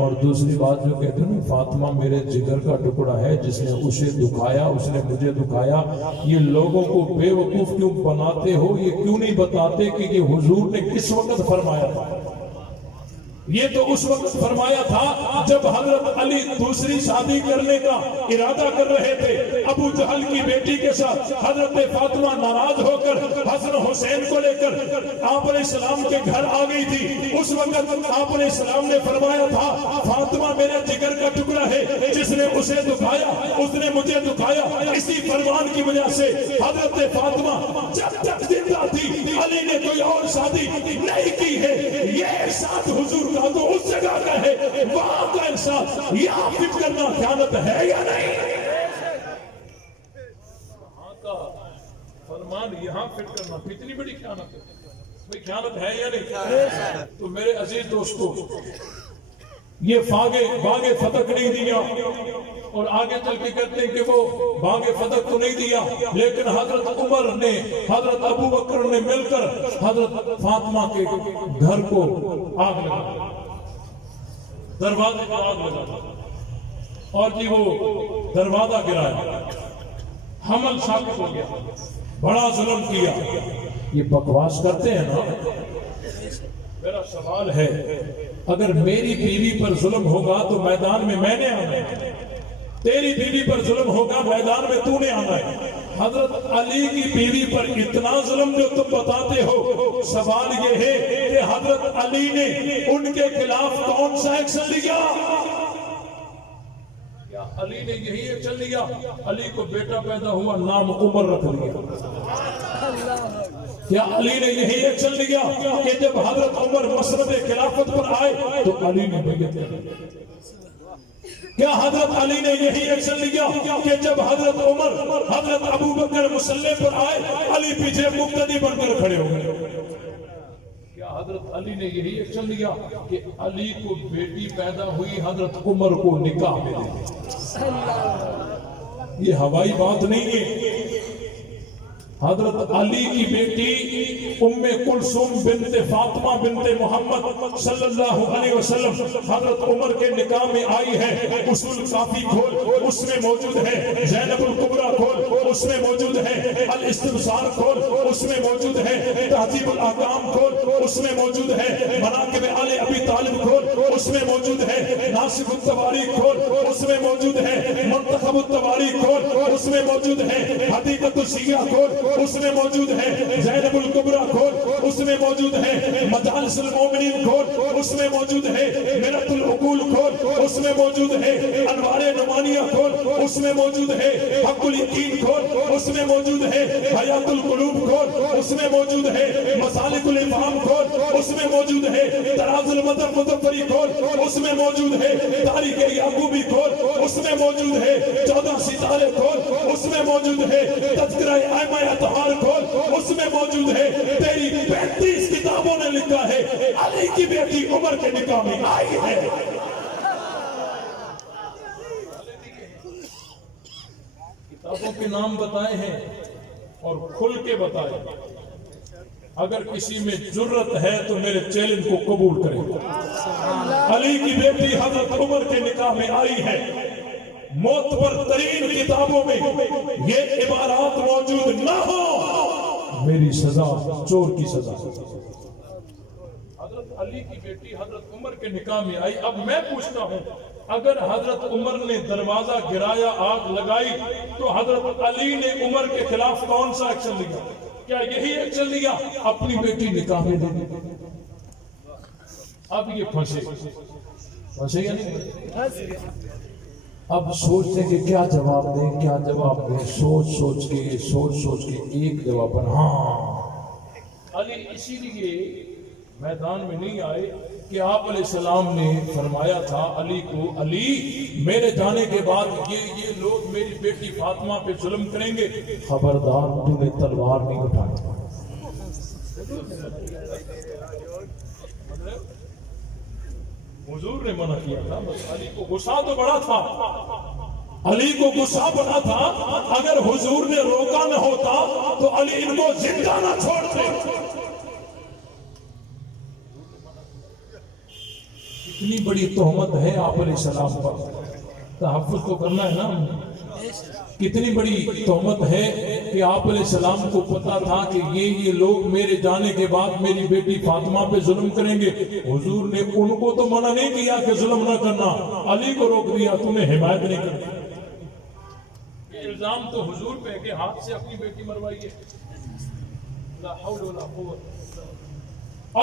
اور دوسری بات جو کہتے ہیں فاطمہ میرے جگر کا ٹکڑا ہے، جس نے اسے دکھایا اس نے مجھے دکھایا. یہ لوگوں کو بے وقوف کیوں بناتے ہو؟ یہ کیوں نہیں بتاتے کہ یہ حضور نے کس وقت فرمایا تھا؟ یہ تو اس وقت فرمایا تھا جب حضرت علی دوسری شادی کرنے کا ارادہ کر رہے تھے. ابو جہل کی بیٹی کے ساتھ حضرت فاطمہ ناراض ہو کر حسن حسین کو لے کر آپ علیہ السلام کے گھر آ گئی تھی. اس وقت آپ علیہ السلام نے فرمایا تھا فاطمہ میرے جگر کا ٹکڑا ہے، جس نے اسے دکھایا اس نے مجھے دکھایا. اسی فرمان کی وجہ سے حضرت فاطمہ جب تک زندہ تھی علی نے کوئی اور شادی نہیں کی ہے. یہ ارشاد حضور تو اس جگہ کا ہے، وہاں کا احساس یہاں فٹ کرنا خیانت ہے یا نہیں؟ وہاں کا فرمان یہاں فٹ کرنا کتنی بڑی خیانت ہے. بھئی خیانت ہے یا نہیں؟ تو میرے عزیز دوستو، یہ باغ فتح نہیں دیا اور آگے چل کے کہتے ہیں کہ وہ باغ فتح تو نہیں دیا، لیکن حضرت عمر نے حضرت ابو بکر نے مل کر حضرت فاطمہ کے گھر کو آگ لگا، دروازے کو آگ لگا اور جی وہ دروازہ گرایا، حمل ثابت ہو گیا، بڑا ظلم کیا. یہ بکواس کرتے ہیں نا. میرا سوال ہے اگر میری بیوی پر ظلم ہوگا تو میدان میں نے آنا ہے، تیری بیوی پر ظلم ہوگا میدان میں تو نے آنا ہے. حضرت علی کی بیوی پر اتنا ظلم جو تم بتاتے ہو، سوال یہ ہے کہ حضرت علی نے ان کے خلاف کون سا ایکشن لیا؟ کیا علی نے یہی ایکشن لیا؟ علی کو بیٹا پیدا ہوا نام عمر رکھ لیا. کیا علی نے یہی ایکشن لیا کہ جب حضرت عمر مسند خلافت پر آئے تو علی نے بیعت کی؟ کیا حضرت علی نے یہی ایکشن لیا کہ جب حضرت عمر حضرت ابو بکر مصلی پر آئے علی پیچھے مقتدی بن کر کھڑے ہو گئے؟ کیا حضرت علی نے یہی ایکشن لیا کہ علی کو بیٹی پیدا ہوئی حضرت عمر کو نکاح میں دے دیا؟ یہ ہوائی بات نہیں ہے. حضرت علی کی بیٹی ام کلثوم بنت فاطمہ بنت محمد صلی اللہ علیہ وسلم حضرت عمر کے نکاح میں آئی ہے. اصول کافی کھول اس میں موجود ہے، زینب الکبریٰ کھول اس میں موجود ہے، الاستبصار کھول اس میں موجود ہے، تہذیب الاحکام کھول اس میں موجود ہے، مناقب آل ابی طالب کھول اس میں موجود ہے، ناسخ التواریخ کھول اس میں موجود ہے، منتخب التواریخ کھول اس میں موجود ہے، حقیقت الشیعہ کھول اس میں موجود ہے، زینب الکبریٰ کھول اس میں موجود ہے، مجالس المومنین کھول اس میں موجود ہے، ملت العقول کھول اس میں موجود ہے، انوار نمانیہ کھول اس میں موجود ہے، حق الیقین کھول اس میں موجود ہے، حیات القلوب کھول اس میں موجود ہے، مسالک الافہام کھول اس میں موجود ہے، تراز المذہب مظفری کھول اس میں موجود ہے، تاریخ یعقوبی کھول اس میں موجود ہے، 14 ستارے کھول اس میں موجود ہے، تذکرہ ائمہ اطہار کھول اس میں موجود ہے. تیری 35 کتابوں نے لکھا ہے علی کی بیٹی عمر کے نکاح میں آئی ہے. کتابوں کے نام بتائے ہیں اور کھل کے بتائے. اگر کسی میں جرت ہے تو میرے چیلنج کو قبول کرے. علی کی بیٹی حضرت عمر کے نکاح میں آئی ہے. معتبر ترین کتابوں میں یہ عبارات موجود نہ ہو میری سزا چور کی سزا. حضرت علی کی بیٹی حضرت عمر کے نکاح میں آئی. اب میں پوچھتا ہوں اگر حضرت عمر نے دروازہ گرایا آگ لگائی تو حضرت علی نے عمر کے خلاف کون سا ایکشن لیا؟ کیا یہی ایکشن لیا اپنی بیٹی نکاح میں دے دی؟ اب یہ پھنسے یا نہیں؟ اب سوچتے کہ کیا جواب دیں سوچ کے ایک جواب پر ہاں علی اسی لیے میدان میں نہیں آئے کہ آپ علیہ السلام نے فرمایا تھا علی کو، علی میرے جانے کے بعد یہ لوگ میری بیٹی فاطمہ پہ ظلم کریں گے، خبردار تو نے تلوار نہیں اٹھانی. حضور نے منع کیا تھا. بس علی کو غصہ تو بڑا تھا، علی کو غصہ بڑا تھا. اگر حضور نے روکا نہ ہوتا تو علی ان کو زندہ نہ چھوڑتے. اتنی بڑی تہمت ہے آپ علیہ السلام پر، تحفظ تو کرنا ہے نا۔ کتنی بڑی تہمت ہے کہ آپ علیہ السلام کو پتا تھا کہ یہ لوگ میرے جانے کے بعد میری بیٹی فاطمہ پہ ظلم کریں گے۔ حضور نے ان کو تو منع نہیں کیا کہ ظلم نہ کرنا، علی کو روک دیا، تمہیں حمایت نہیں کرنا۔ یہ الزام تو حضور پہ کہ ہاتھ سے اپنی بیٹی مروائی ہے۔ لا حول ولا قوت